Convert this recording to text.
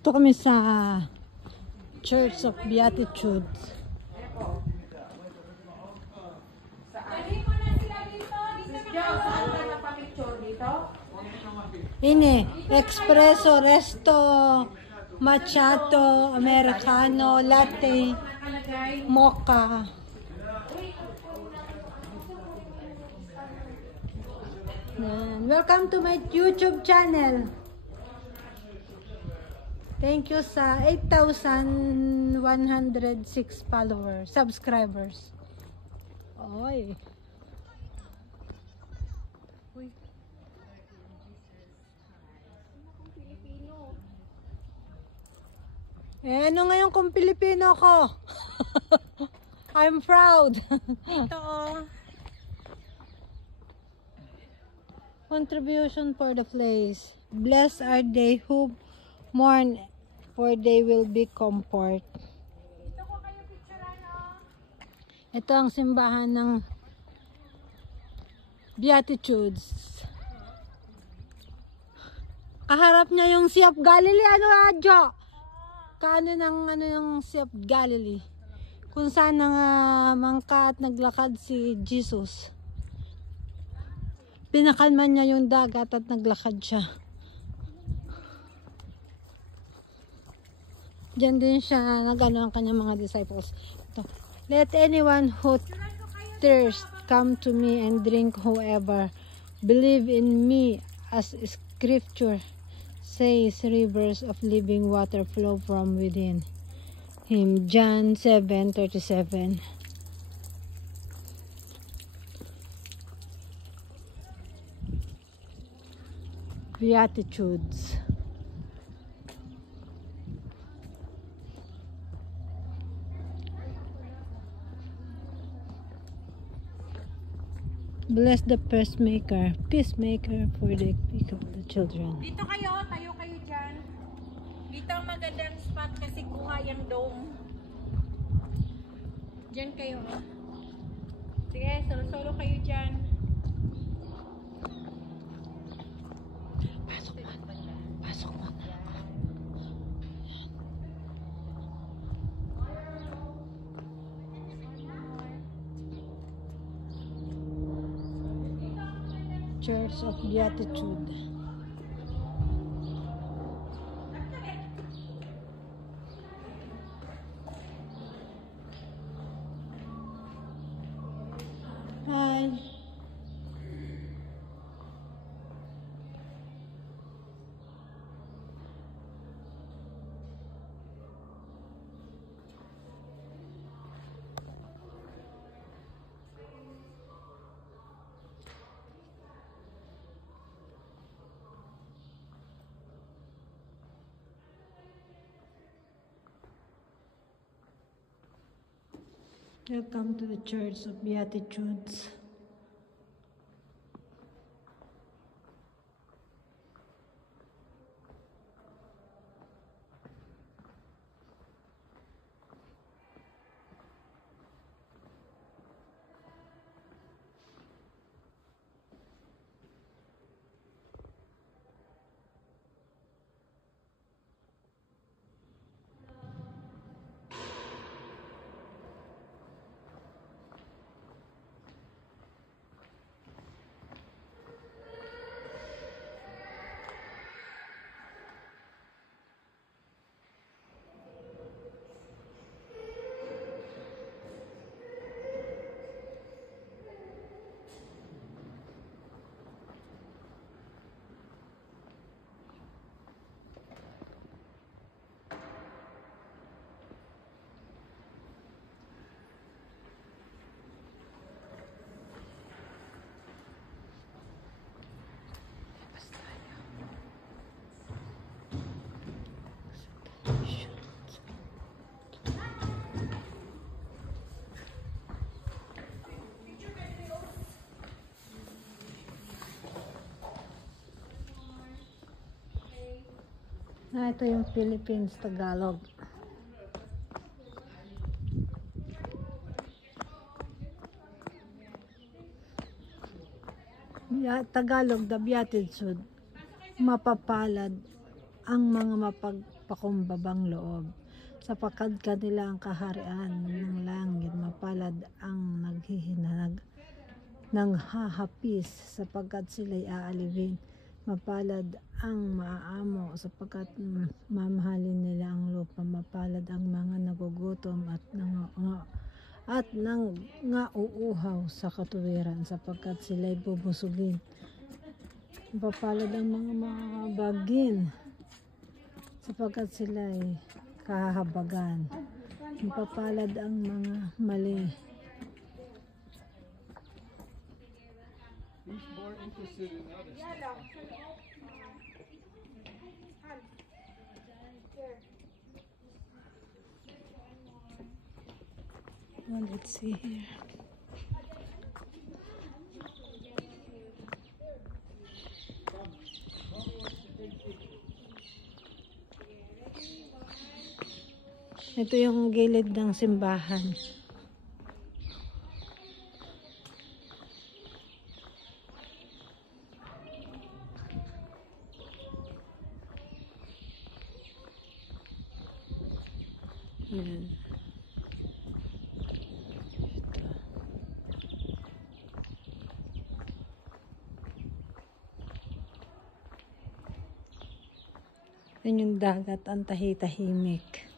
Ito kami sa Church of Beatitudes. Ini, espresso, resto, macchiato, americano, latte, mocha. Welcome to my YouTube channel. Thank you sa 8,106 followers, subscribers. Oy. Uy. Eh, ano ngayon kung Pilipino ko? I'm proud. Ito oh. Contribution for the place. Blessed are they who mourn, for they will be comfort. Ito ko kayo picturean oh. Ito ang simbahan ng Beatitudes. Kaharap niya yung Sea of Galilee. Ano, Adjo? Kaano ng Sea of Galilee? Kung saan mangka at naglakad si Jesus. Pinakalman niya yung dagat at naglakad siya. Diyan din siya nagano ang kanyang mga disciples. Ito. Let anyone who thirst come to me and drink. Whoever believe in me, as scripture says, rivers of living water flow from within him. John 7:37. Beatitudes. Bless the peacemaker, for the peace of the children. Dito kayo, tayo kayo dyan. Dito ang magandang spot kasi kuha yung dome. Dyan kayo. Sige, solo-solo kayo dyan. Pasok mo. Church of Beatitude. Hi. Welcome to the Church of Beatitudes. Ito yung Philippines Tagalog. Tagalog, the Beatitude, mapapalad ang mga mapagpakumbabang loob, sapagkat kanila ang kaharian ng langit. Mapalad ang naghihinag ng hahapis, sapagkat sila'y aalipin. Mapalad ang maaamo, sapagkat mamahalin nila ang lupa. Mapalad ang mga nagugutom at uuhaw sa katuwiran, sapagkat sila'y bubusugin. Mapapalad ang mga mabagin, sapagkat sila'y kahabagan. Mapapalad ang mga mali. He's more interested in other stuff. Well, let's see here. Ito yung gilid ng simbahan. Ayan. Yan yung dagat, ang tahitahimik.